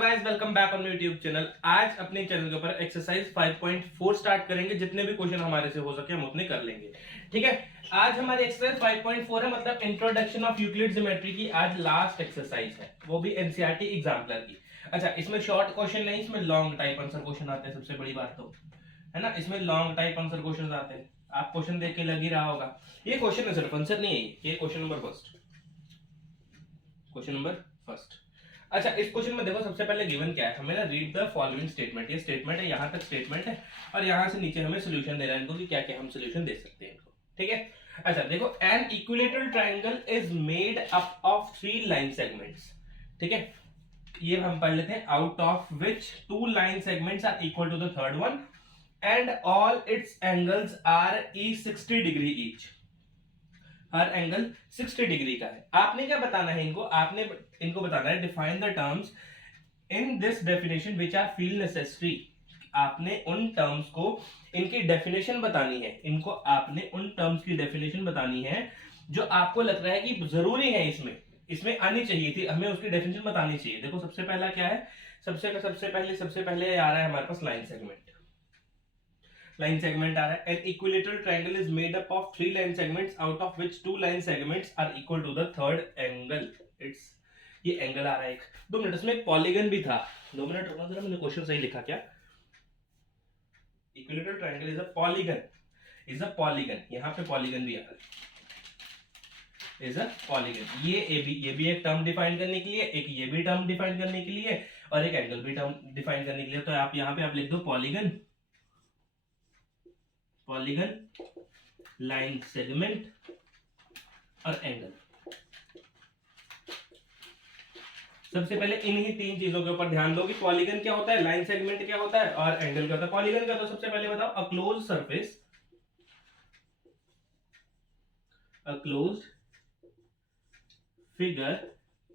Guys, welcome back on YouTube channel. आज अपने channel के ऊपर एक्सरसाइज 5.4 स्टार्ट करेंगे। जितने भी क्वेश्चन हमारे से हो सके हम उतने कर लेंगे। ठीक है, आज हमारी एक्सरसाइज 5.4 है, मतलब इंट्रोडक्शन ऑफ यूक्लिड ज्योमेट्री की आज लास्ट एक्सरसाइज है, वो भी एनसीईआरटी एग्जाम्पलर की। अच्छा, इसमें शॉर्ट क्वेश्चन नहीं, इसमें लॉन्ग टाइप आंसर क्वेश्चन आते हैं। सबसे बड़ी बात तो है ना, इसमें लॉन्ग टाइप आंसर क्वेश्चन आते हैं। आप क्वेश्चन देख के लग ही रहा होगा ये क्वेश्चन है, सिर्फ आंसर नहीं है ये question number first. Question number first. अच्छा, इस क्वेश्चन में देखो, सबसे पहले गिवन क्या है हमें ना, रीड द फॉलोइंग स्टेटमेंट। ये स्टेटमेंट है, यहां तक स्टेटमेंट है और यहां से नीचे हमें सॉल्यूशन दे रहा है इनको कि क्या क्या हम सॉल्यूशन दे सकते हैं इनको। ठीक है, अच्छा देखो, an equilateral triangle is made up of 3 line segments. ठीक है, ये हम पढ़ लेते हैं। Out of which 2 line segments are equal to the third one and all its angles are ई 60 डिग्री ईच। हर एंगल 60 डिग्री का है। आपने क्या बताना है इनको, आपने इनको बताना है define the terms in this definition which are feel necessary. आपने उन टर्म्स को, इनकी डेफिनेशन बतानी है, इनको आपने उन टर्म्स की डेफिनेशन बतानी है जो आपको लग रहा है कि जरूरी है, इसमें आनी चाहिए थी, हमें उसकी डेफिनेशन बतानी चाहिए। देखो, सबसे पहला क्या है, सबसे पहले आ रहा है हमारे पास लाइन सेगमेंट। लाइन सेगमेंट आ रहा है, an equilateral triangle is made up of 3 line segments out of which 2 line segments are equal to the third angle. Its, ये एंगल आ रहा है एक। 2 मिनट, इसमें एक पॉलीगन भी था। 2 मिनट रुकना जरा, मैंने क्वेश्चन सही लिखा क्या? Equilateral triangle is a polygon, यहां पे पॉलीगन भी आ रहा है, इज अ पॉलीगन। ये भी एक टर्म डिफाइन करने के लिए, एक ये भी टर्म डिफाइन करने के लिए और एक एंगल भी टर्म डिफाइन करने के लिए। तो आप यहां पे आप लिख दो पॉलीगन, लाइन सेगमेंट और एंगल। सबसे पहले इन्हीं 3 चीजों के ऊपर ध्यान दो कि पॉलीगन क्या होता है, लाइन सेगमेंट क्या होता है और एंगल क्या होता है। पॉलीगन का तो सबसे पहले बताओ, a closed surface, a closed figure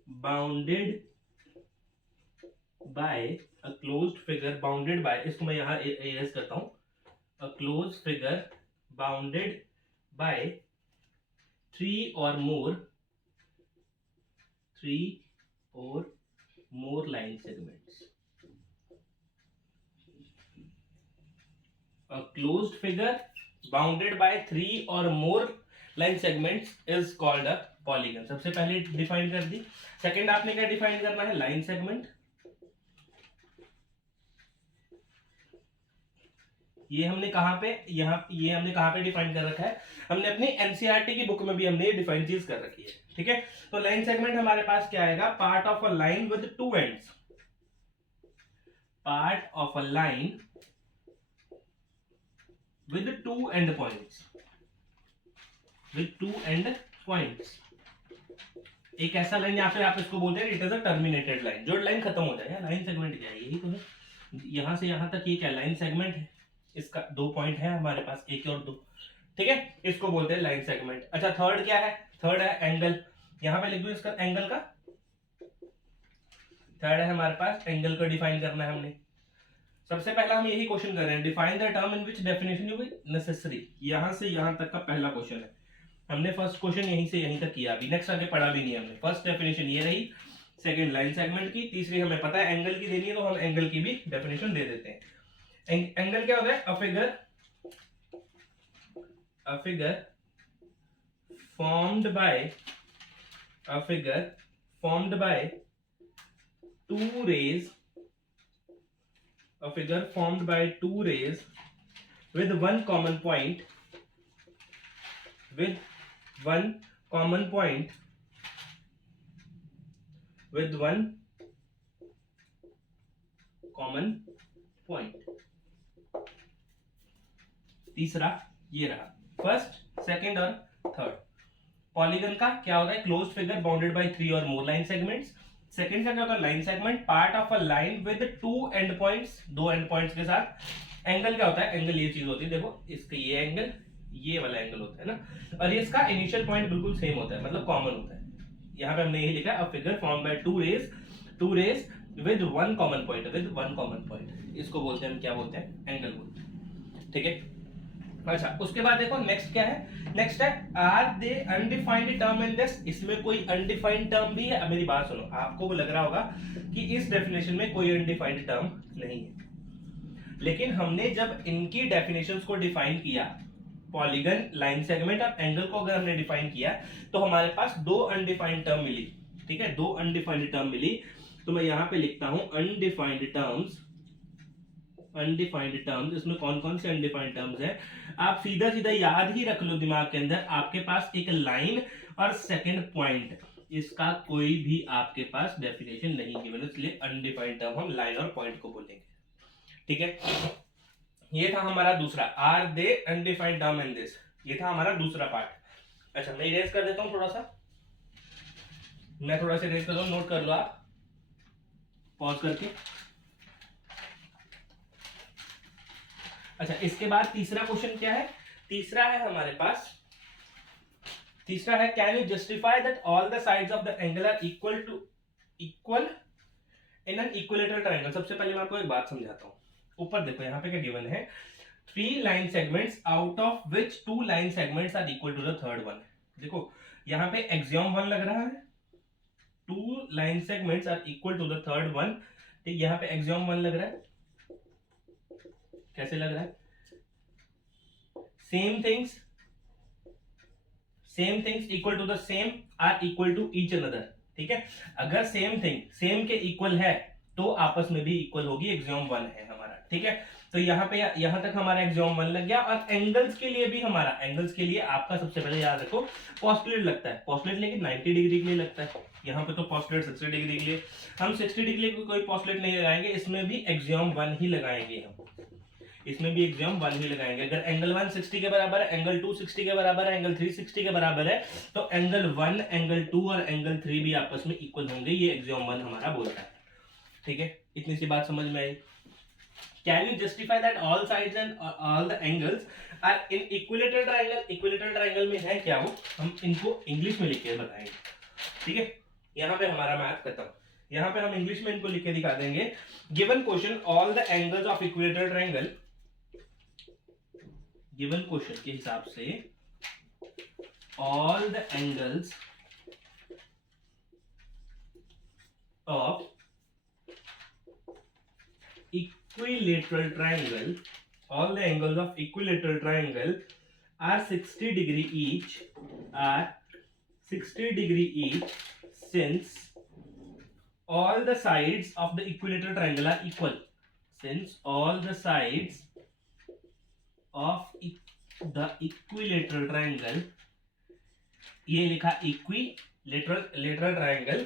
bounded by, इसको मैं यहां एरेज करता हूं, a closed figure bounded by 3 or more line segments. A closed figure bounded by 3 or more line segments is called a polygon. सबसे पहले define कर दी। Second आपने क्या डिफाइन करना है, लाइन सेगमेंट। ये हमने कहां पे, ये हमने कहां पे डिफाइन कर रखा है, हमने अपनी एनसीईआरटी की बुक में भी हमने ये डिफाइन चीज कर रखी है। ठीक है, तो लाइन सेगमेंट हमारे पास क्या आएगा, part of a line with 2 ends, part of a line with 2 and points, एक ऐसा लाइन, या फिर आप इसको बोलते हैं it is a terminated line, जो लाइन खत्म हो जाए। लाइन सेगमेंट क्या है, यही तो है, यहां से यहां तक ये क्या लाइन सेगमेंट है। इसका 2 पॉइंट है हमारे पास, 1 और 2। ठीक है, इसको बोलते हैं लाइन सेगमेंट। अच्छा, थर्ड क्या है, थर्ड है एंगल। यहां पे लिख दो इसका एंगल का, थर्ड है हमारे पास एंगल को डिफाइन करना है हमने। सबसे पहला हम यही क्वेश्चन कर रहे हैं, define the term in which definition you necessary. यहां से यहां तक का पहला क्वेश्चन है, हमने फर्स्ट क्वेश्चन यहीं से यहीं तक किया, अभी नेक्स्ट आगे पढ़ा भी नहीं है हमने। फर्स्ट डेफिनेशन ये रही, सेकंड लाइन सेगमेंट की, तीसरी हमें पता है एंगल की देनी है, तो हम एंगल की भी डेफिनेशन दे देते हैं। एंगल क्या होता है, a figure formed by 2 rays, a figure formed by 2 rays with one common point, तीसरा ये रहा, फर्स्ट, सेकंड और थर्ड। पॉलीगन का क्या होता है, क्लोज्ड फिगर बाउंडेड बाय 3 और मोर लाइन सेगमेंट्स। सेकंड का क्या होता है, line segment, part of a line with 2 and points, 2 and points के साथ। एंगल क्या होता है, एंगल ये चीज होती है, देखो इसका ये एंगल, ये वाला एंगल होता है ना, और ये इसका इनिशियल पॉइंट बिल्कुल सेम होता है, मतलब कॉमन होता है। यहाँ पे हमने यही लिखा है, a figure form by 2 rays with one common point, इसको बोलते हैं हम क्या बोलते हैं, एंगल बोलते हैं। ठीक है, अच्छा, उसके बाद देखो नेक्स्ट क्या है, नेक्स्ट है are they undefined term in this, इसमें कोई अनडिफाइंड टर्म भी है? अब मेरी बात सुनो, आपको लग रहा होगा कि इस डेफिनेशन में कोई अनडिफाइंड टर्म नहीं है, लेकिन हमने जब इनकी डेफिनेशंस को डिफाइन किया, पॉलीगन, लाइन सेगमेंट और एंगल को अगर हमने डिफाइन किया, तो हमारे पास दो अनडिफाइंड टर्म मिली। ठीक है, दो अनडिफाइंड टर्म मिली, तो मैं यहां पे लिखता हूं अनडिफाइंड टर्म्स। अनडिफाइंड टर्म्स, इसमें कौन कौन से अनडिफाइंड टर्म्स है, आप सीधा सीधा याद ही रख लो दिमाग के अंदर। आपके पास एक लाइन और सेकंड पॉइंट, इसका कोई भी आपके पास डेफिनेशन नहीं है, इसलिए अनडिफाइंड टर्म हम लाइन और पॉइंट को बोलेंगे। ठीक है, ये था हमारा दूसरा, are they undefined term in this, ये था हमारा दूसरा पार्ट। अच्छा, मैं इरेज कर देता हूं थोड़ा सा, मैं थोड़ा सा इरेज कर दूं, नोट कर लो आप पॉज करके। अच्छा, इसके बाद तीसरा क्वेश्चन क्या है, तीसरा है हमारे पास, तीसरा है can you justify that all the sides of the angle are equal in an equilateral triangle. सबसे पहले मैं आपको एक बात समझाता हूं, ऊपर देखो यहाँ पे क्या गिवन है, 3 line segments out of which 2 line segments are equal to the third one. देखो यहाँ पे एक्सियोम 1 लग रहा है, 2 line segments are equal to the third one. ठीक, यहाँ पे एक्सियोम 1 लग रहा है, कैसे लग रहा है, same things equal to the same are equal to each another. ठीक है, अगर सेम थिंग सेम के इक्वल है तो आपस में भी इक्वल होगी, एक्सियोम 1 है हमारा। ठीक है, तो यहाँ पे यहां तक हमारा एक्सियोम 1 लग गया। और एंगल्स के लिए भी हमारा, एंगल्स के लिए आपका सबसे पहले याद रखो पोस्टुलेट लगता है, पोस्टुलेट लेकिन 90 डिग्री के लिए लगता है, यहाँ पे तो पोस्टुलेट 60 डिग्री के लिए, हम 60 डिग्री को कोई पोस्टुलेट नहीं लगाएंगे, इसमें भी एक्सियोम 1 ही लगाएंगे हम, इसमें भी एग्जाम 1 ही लगाएंगे। अगर एंगल 1 60 के बराबर है, एंगल 2 60 के बराबर है, एंगल 3 60 के बराबर है, तो एंगल 1, एंगल 2 और एंगल 3 भी आपस में इक्वल होंगे, ये एग्जाम 1 हमारा बोलता है। ठीक है, इतनी सी बात समझ में आई। Can you justify that all sides and all the angles are in equilateral triangle. Equilateral triangle में है क्या वो, हम इनको इंग्लिश में लिख के बताएंगे। ठीक है, यहाँ पे हमारा मैथ खत्म, यहाँ पे हम इंग्लिश में इनको लिख के दिखा देंगे। Given question all the angles of equilateral triangle, given question के हिसाब से all the angles of equilateral triangle, all the angles of equilateral triangle are 60 degree each, are 60 degree each, since all the sides of the equilateral triangle are equal, since all the sides of the equilateral triangle, ये लिखा equilateral triangle,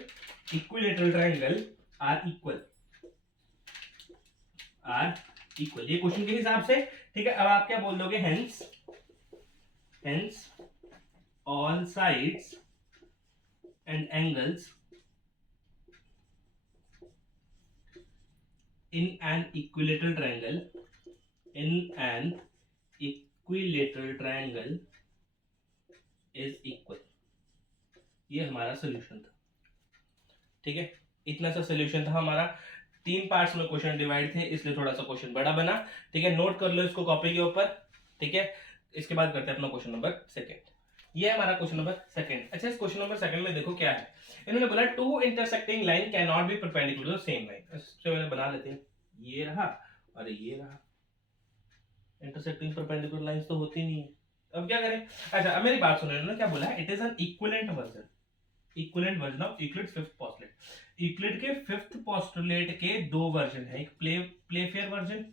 equilateral triangle are equal, are equal, ये question के हिसाब से। ठीक है, अब आप क्या बोल दोगे, hence all sides and angles in an equilateral triangle, in an equilateral triangle is equal. ये हमारा सोल्यूशन था। ठीक है, इतना सा सोल्यूशन था हमारा, 3 पार्ट्स में क्वेश्चन डिवाइड थे, इसलिए थोड़ा सा क्वेश्चन बड़ा बना। ठीक है, नोट कर लो इसको कॉपी के ऊपर। ठीक है, इसके बाद करते हैं अपना क्वेश्चन नंबर 2। ये है हमारा क्वेश्चन नंबर 2। अच्छा, इस क्वेश्चन नंबर 2 में देखो क्या है, इन्होंने बोला 2 intersecting line can not be perpendicular to the same line. इससे पहले बना लेते हैं, ये रहा और ये रहा, इंटरसेक्टिंग परपेंडिकुलर लाइंस तो होती नहीं है, अब क्या करें। अच्छा, अब मेरी बात सुनो, इन्होंने क्या बोला है, it is an equivalent version of Euclid's fifth postulate. Euclid के फिफ्थ पोस्टुलेट के 2 वर्जन है, एक प्लेफेयर वर्जन,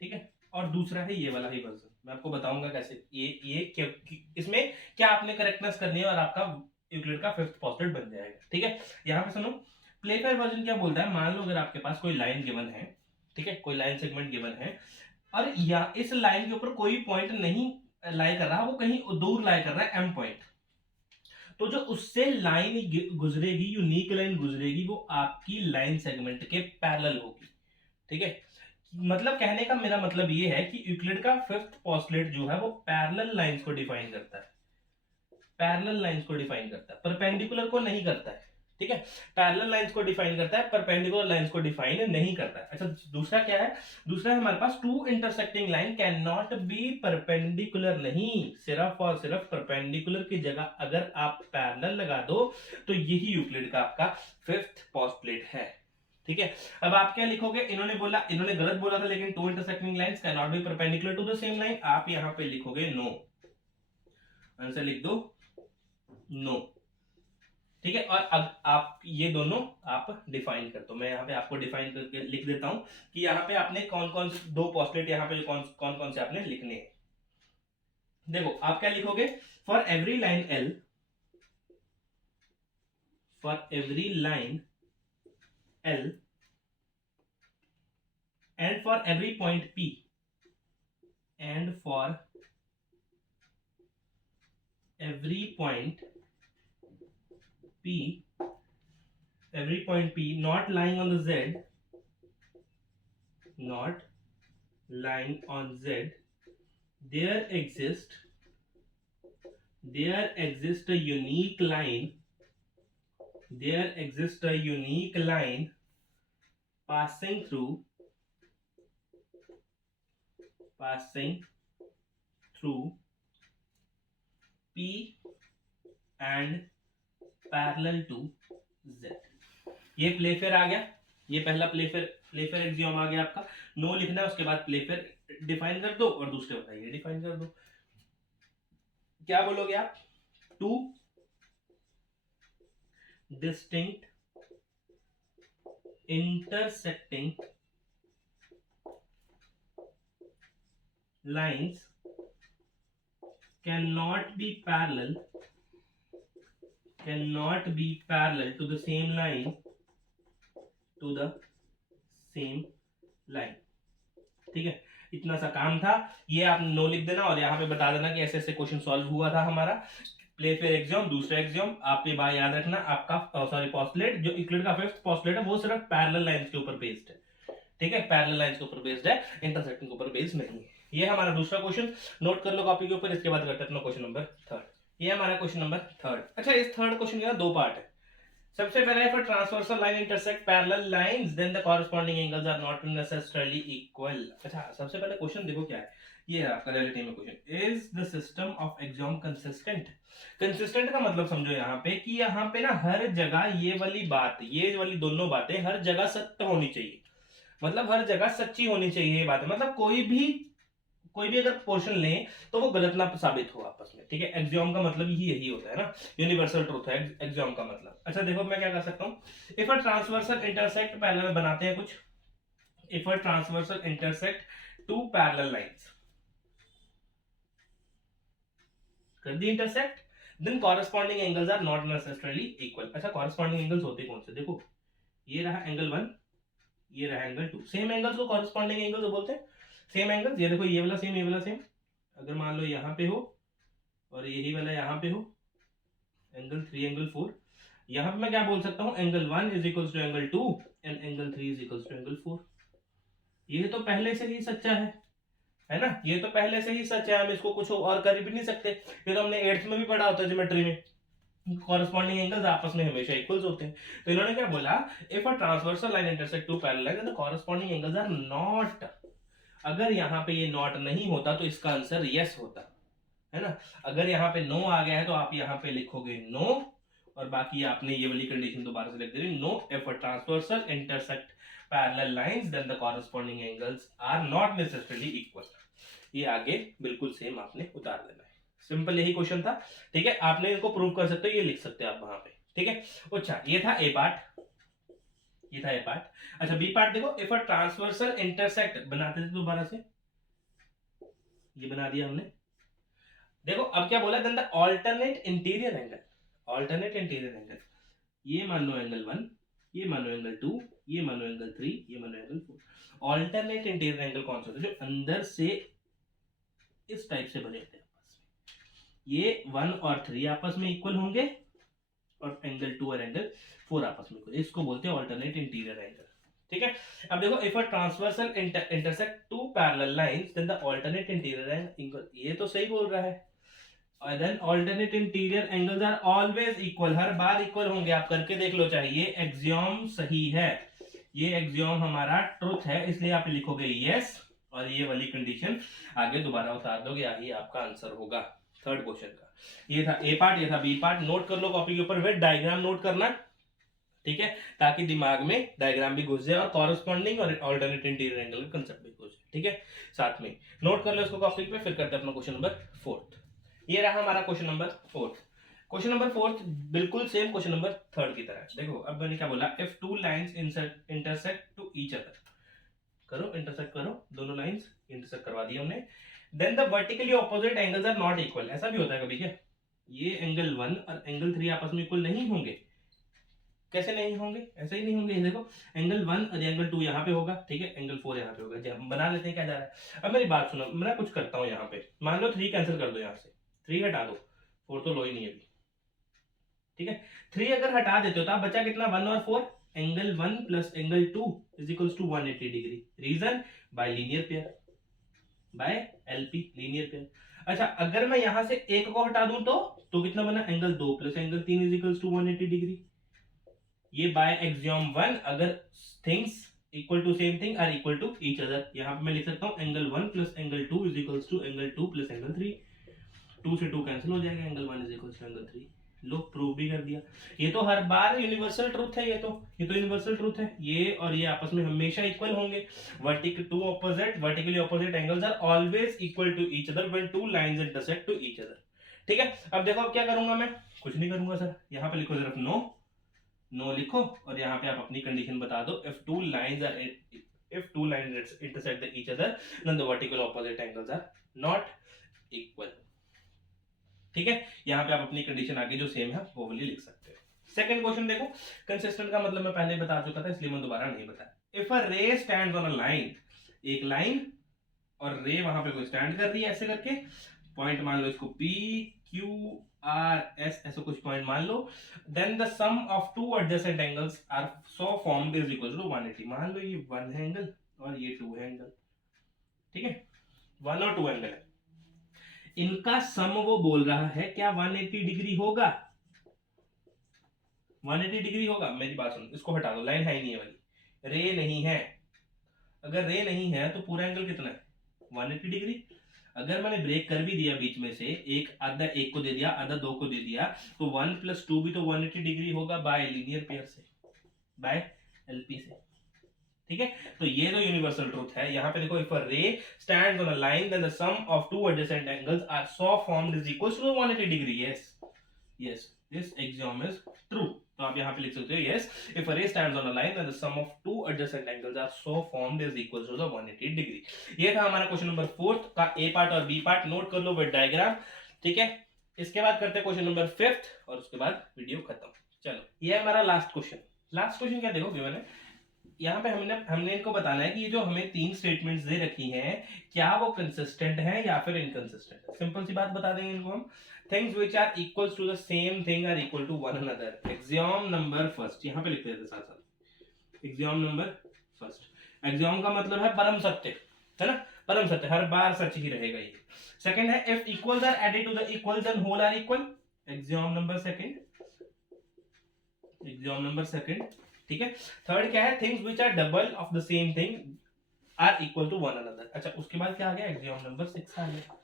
ठीक है, और दूसरा है ये वाला ही वर्जन। मैं आपको बताऊंगा कैसे, ये इसमें क्या आपने करेक्टनेस करनी है और आपका यूक्लिड का फिफ्थ पोस्टुलेट बन जाएगा। ठीक है, यहाँ पे सुनो, प्लेफेयर वर्जन क्या बोलता है, मान लो अगर आपके पास कोई लाइन गिवन है, ठीक है, कोई लाइन सेगमेंट गिवन है, और या इस लाइन के ऊपर कोई पॉइंट नहीं लाई कर रहा, वो कहीं दूर लाई कर रहा है, एम पॉइंट, तो जो उससे लाइन गुजरेगी, यूनिक लाइन गुजरेगी, वो आपकी लाइन सेगमेंट के पैरेलल होगी। ठीक है, मतलब कहने का मेरा मतलब ये है कि यूक्लिड का फिफ्थ पोस्टुलेट जो है वो पैरेलल लाइंस को डिफाइन करता है, परपेंडिकुलर को नहीं करता है। ठीक है, पैरेलल लाइंस को डिफाइन करता है, परपेंडिकुलर लाइंस को डिफाइन नहीं करता है। अच्छा दूसरा क्या है, दूसरा है हमारे पास two intersecting line can not be perpendicular, नहीं, सिर्फ और सिर्फ परपेंडिकुलर की जगह अगर आप पैरेलल लगा दो तो यही यूक्लिड का आपका फिफ्थ पोस्टुलेट है। ठीक है, अब आप क्या लिखोगे, इन्होंने बोला, इन्होंने गलत बोला था, लेकिन two intersecting lines can not be perpendicular to the same line, आप यहां पे लिखोगे नो, आंसर लिख दो नो। ठीक है, और अब आप ये दोनों आप डिफाइन कर दो, मैं यहाँ पे आपको डिफाइन करके लिख देता हूं कि यहाँ पे आपने कौन कौन से दो पोस्टुलेट यहाँ पे कौन कौन कौन से आपने लिखने हैं। देखो आप क्या लिखोगे, for every line L, for every line L and for every point P, and for every point P, every point P not lying on the Z, not lying on Z, there exists a unique line, there exists a unique line passing through P and parallel to Z। ये Playfair आ गया, ये पहला Playfair axiom आ गया आपका, no लिखना है, उसके बाद प्लेफेयर डिफाइन कर दो और दूसरे बताइए डिफाइन कर दो। क्या बोलोगे आप, two distinct intersecting lines can not B parallel to the same line, ठीक है, इतना सा काम था, ये आप नो लिख देना और यहाँ पे बता देना कि ऐसे ऐसे क्वेश्चन सॉल्व हुआ था हमारा प्लेफेयर एक्सियोम। दूसरा एक्सियोम आप ये बात याद रखना, आपका सॉरी पोस्टुलेट जो यूक्लिड का फिफ्थ पोस्टुलेट है वो सिर्फ पैरेलल लाइंस के ऊपर बेस्ड है, ठीक है, पैरेलल लाइंस के ऊपर बेस्ड है, इंटरसेक्टिंग के ऊपर बेस्ड नहीं है। ये हमारा दूसरा क्वेश्चन, नोट कर लो कॉपी के ऊपर। इसके बाद करते हैं अपना क्वेश्चन नंबर थर्ड, ये हमारा क्वेश्चन नंबर थर्ड। अच्छा इस थर्ड क्वेश्चन का दो पार्ट है। सबसे पहला है, for transversal line intersect parallel lines then the corresponding angles are not necessarily equal. अच्छा सबसे पहले क्वेश्चन देखो क्या है, ये है आपका रिलेटिव में question, is the system of axiom consistent. Consistent का मतलब समझो यहाँ पे कि यहाँ पे ना हर जगह ये वाली बात, ये वाली दोनों बातें हर जगह सत्य होनी चाहिए, मतलब हर जगह सच्ची होनी चाहिए ये बात, मतलब कोई भी अगर पोर्शन लें तो वो गलत ना साबित हो आपस में, ठीक है। एक्सियोम का मतलब यही होता है ना, यूनिवर्सल ट्रूथ है एक्सियोम का मतलब। अच्छा देखो मैं क्या कर सकता हूँ, if a transversal intersect parallel, बनाते हैं कुछ, if a transversal intersect two parallel lines, कर दी intersect, then corresponding angles are not necessarily equal. अच्छा कॉरेस्पॉन्डिंग एंगल्स होते कौन से, देखो ये रहा एंगल 1, ये रहा एंगल 2, सेम एंगल्स को कॉरेस्पॉन्डिंग एंगल्स बोलते हैं, सेम एंगल्स। ये देखो ये वाला सेम, ये वाला सेम, अगर मान लो यहाँ पे हो और यही वाला यहाँ पे हो, एंगल 3 एंगल 4, यहाँ पे मैं क्या बोल सकता हूँ, angle 1 is equals to angle 2 and angle 3 is equals to angle 4। ये तो पहले से ही सच्चा है ना, ये तो पहले से ही सच है, हम इसको कुछ और कर भी नहीं सकते, ये तो हमने 8th में भी पढ़ा होता है ज्योमेट्री में, कॉरेस्पॉन्डिंग एंगल्स आपस में हमेशा इक्वल्स होते हैं। तो इन्होंने क्या बोला, if a transversal line intersect two parallel lines then the corresponding angles are not, अगर यहाँ पे ये नॉट नहीं होता तो इसका आंसर यस होता है ना, अगर यहाँ पे नो आ गया है तो आप यहाँ पे लिखोगे नो, और बाकी आपने ये वाली कंडीशन दोबारा से लिख देनी, no if a transversal intersect parallel lines then the corresponding angles are not necessarily equal. ये आगे बिल्कुल सेम आपने उतार देना है, सिंपल यही क्वेश्चन था, ठीक है। आपने इनको प्रूव कर सकते हो, ये लिख सकते हो आप वहां पे, ठीक है। अच्छा ये था ए पार्ट, ये था ए पार्ट। अच्छा बी पार्ट देखो, इफ अ ट्रांसवर्सल इंटरसेक्ट, बनाते थे दोबारा से, ये बना दिया हमने। देखो अब क्या बोला, then the alternate interior angle, alternate interior angle, ये मान लो एंगल 1, ये मानो एंगल 2, ये मानो एंगल 3, ये मानो एंगल 4। अल्टरनेट इंटीरियर एंगल कौन सा होता है, जो अंदर से इस टाइप से बने होते हैं आपस में, ये 1 और 3 आपस में इक्वल होंगे और एंगल 2 और एंगल 4 आपस में इक्वल, इसको बोलते हैं अल्टरनेट इंटीरियर एंगल, ठीक है। अब देखो, if a transversal intersect two parallel lines then the alternate interior angle, ये तो सही बोल रहा है, और then alternate interior angles are always equal, हर बार इक्वल होंगे, आप करके देख लो, चाहिए एक्सियोम सही है, ये एक्सियोम हमारा ट्रुथ है, इसलिए आप लिखोगे यस और ये वाली कंडीशन आगे दोबारा उतार दोगे, यही आपका आंसर होगा थर्ड क्वेश्चन का। ये था ए पार्ट, ये था बी पार्ट। नोट कर लो कॉपी के ऊपर, विद डायग्राम नोट करना, ठीक है, ताकि दिमाग में डायग्राम भी घुस जाए और कॉरेस्पॉन्डिंग और ऑल्टरनेट इंटीरियर एंगल का कंसेप्ट भी घुस जाए, ठीक है। साथ में नोट कर लो इसको कॉपी पे, फिर करते हैं अपना क्वेश्चन नंबर फोर्थ। ये रहा हमारा question number fourth. Question number fourth बिल्कुल सेम क्वेश्चन नंबर थर्ड की तरह। देखो अब मैंने क्या बोला, if two lines intersect to each other, करो इंटरसेक्ट करो, दोनों लाइंस इंटरसेक्ट करवा दी हमने, then the vertically opposite angles are not equal. ऐसा भी होता है कभी क्या, ये एंगल 1 और एंगल 3 आपस में इक्वल नहीं होंगे। कैसे नहीं होंगे, ऐसे ही नहीं होंगे। ये देखो एंगल 1 और एंगल 2 यहाँ पे होगा, ठीक है, एंगल 4 यहाँ पे होगा। हम बना लेते हैं क्या जा रहा है। अब मेरी बात सुनो, मैं कुछ करता हूँ यहाँ पे, मान लो 3 कैंसिल कर दो, यहाँ से 3 हटा दो, 4 तो लो ही नहीं अभी, ठीक है। 3 अगर हटा देते हो तो आप बचा कितना, 1 और 4, angle 1 plus angle 2 is equals to 180 degree. Reason by linear pair, by LP linear pair. अच्छा अगर मैं यहां से एक को हटा दूं तो कितना बना, angle 2 plus angle 3 is equals to 180 degree. ये बाय एक्सियोम 1 अगर things equal to same thing are equal to each other, यहां पे मैं लिख सकता हूं angle 1 plus angle 2 is equals to angle 2 plus angle 3। 2 से 2 कैंसिल हो जाएगा, angle 1 is equals to angle 3। लो प्रूव भी कर दिया। ये तो हर बार यूनिवर्सल ट्रूथ है, ये तो यूनिवर्सल ट्रूथ है। ये और ये आपस में हमेशा इक्वल होंगे। Vertically opposite angles are always equal to each other when two lines intersect to each other, ठीक है। अब देखो अब क्या करूंगा मैं, कुछ नहीं करूंगा सर, यहाँ पे लिखो सिर्फ नो लिखो और यहाँ पे आप अपनी कंडीशन बता दो, if two lines intersect each other then the vertical opposite angles are not equal, ठीक है। यहाँ पे आप अपनी कंडीशन आगे जो सेम है वो वाली लिख सकते हो। सेकंड क्वेश्चन देखो, कंसिस्टेंट का मतलब मैं पहले बता चुका था, इसलिए मैं दोबारा नहीं बताया। If a ray stands on a line, एक लाइन और रे वहां पे कोई स्टैंड कर रही है ऐसे करके, पॉइंट मान लो इसको P Q R S ऐसे कुछ पॉइंट मान लो, then the sum of two adjacent angles are so formed is equal to 180। मान लो ये 1 है एंगल और ये 2 है एंगल, ठीक है, 1 और 2 एंगल है, इनका सम वो बोल रहा है क्या 180 डिग्री होगा, 180 डिग्री होगा। मेरी बात सुनो, इसको हटा दो, लाइन है ही नहीं है वाली, रे नहीं है। अगर रे नहीं है तो पूरा एंगल कितना है, 180 डिग्री। अगर मैंने ब्रेक कर भी दिया बीच में से, एक आधा एक को दे दिया, आधा 2 को दे दिया, तो 1 + 2 भी तो 180 डिग्री होगा बाय लीनियर पेयर से, बाय एलपी से, ठीक है। तो ये तो यूनिवर्सल ट्रूथ है। यहाँ पे देखो, if a ray stands on a line then the sum of two adjacent angles are so formed is equal to 180 degree. Yes this axiom is true. तो आप यहाँ पे लिख सकते हो, yes if a ray stands on a line then the sum of two adjacent angles are so formed is equal to 180 degree. ये था हमारा क्वेश्चन नंबर 4 का ए पार्ट और बी पार्ट। नोट कर लो विद डायग्राम, ठीक है। इसके बाद करते हैं क्वेश्चन नंबर 5 और उसके बाद वीडियो खत्म। चलो ये है हमारा लास्ट क्वेश्चन। लास्ट क्वेश्चन क्या देखो मैंने यहाँ पे हमने इनको बताना है कि ये जो हमें 3 स्टेटमेंट्स दे रखी हैं, क्या वो कंसिस्टेंट है या फिर इनकंसिस्टेंट है। सिंपल सी बात बता देंगे इनको हम, things which are equals to the same thing are equal to one another. Axiom number first यहाँ पे लिख देते हैं साथ साथ, एक्सियोम नंबर फर्स्ट। एक्सियोम का मतलब है परम सत्य, है ना, परम सत्य, हर बार सच ही रहेगा ये। सेकंड है, if equals are added to the equals then whole are equal. Axiom number second, axiom number second, ठीक है। थर्ड क्या है, things which are double of the same thing are equal to one another. अच्छा उसके बाद क्या आ गया, axiom number 6 आ गया।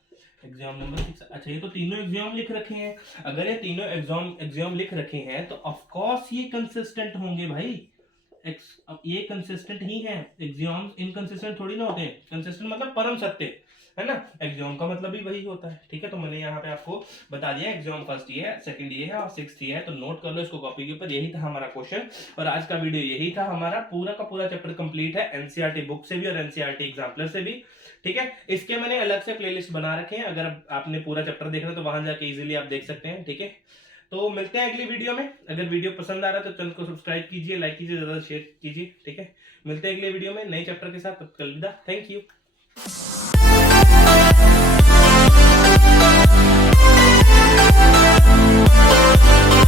एक्सियोम नंबर 6, अच्छा ये तो तीनों एक्सियोम लिख रखे हैं। अगर ये तीनों एक्सियोम लिख रखे हैं तो ऑफ कोर्स ये कंसिस्टेंट होंगे भाई। अब ये कंसिस्टेंट ही हैं, एक्सियोम्स इनकंसिस्टेंट थोड़ी ना होते हैं। कंसिस्टेंट मतलब परम सत्य, है ना, एक्सियोम का मतलब भी वही होता है, ठीक है। तो मैंने यहाँ पे आपको बता दिया, एक्सियोम फर्स्ट ये है, सेकंड ये है और 6th ये है। तो नोट कर लो इसको कॉपी के ऊपर। यही था हमारा क्वेश्चन और आज का वीडियो यही था हमारा। पूरा का पूरा चैप्टर कंप्लीट है, एनसीईआरटी बुक से भी और एनसीईआरटी एग्जाम्पलर से भी, ठीक है। इसके मैंने अलग से प्लेलिस्ट बना रखे हैं, अगर आपने पूरा चैप्टर देखना तो वहां जाके इजीली आप देख सकते हैं, ठीक है। तो मिलते हैं अगली वीडियो में। अगर वीडियो पसंद आ रहा है तो चैनल को सब्सक्राइब कीजिए, लाइक कीजिए, ज्यादा शेयर कीजिए, ठीक है। मिलते हैं अगले वीडियो में नए चैप्टर के साथ, तब तक अलविदा, थैंक यू।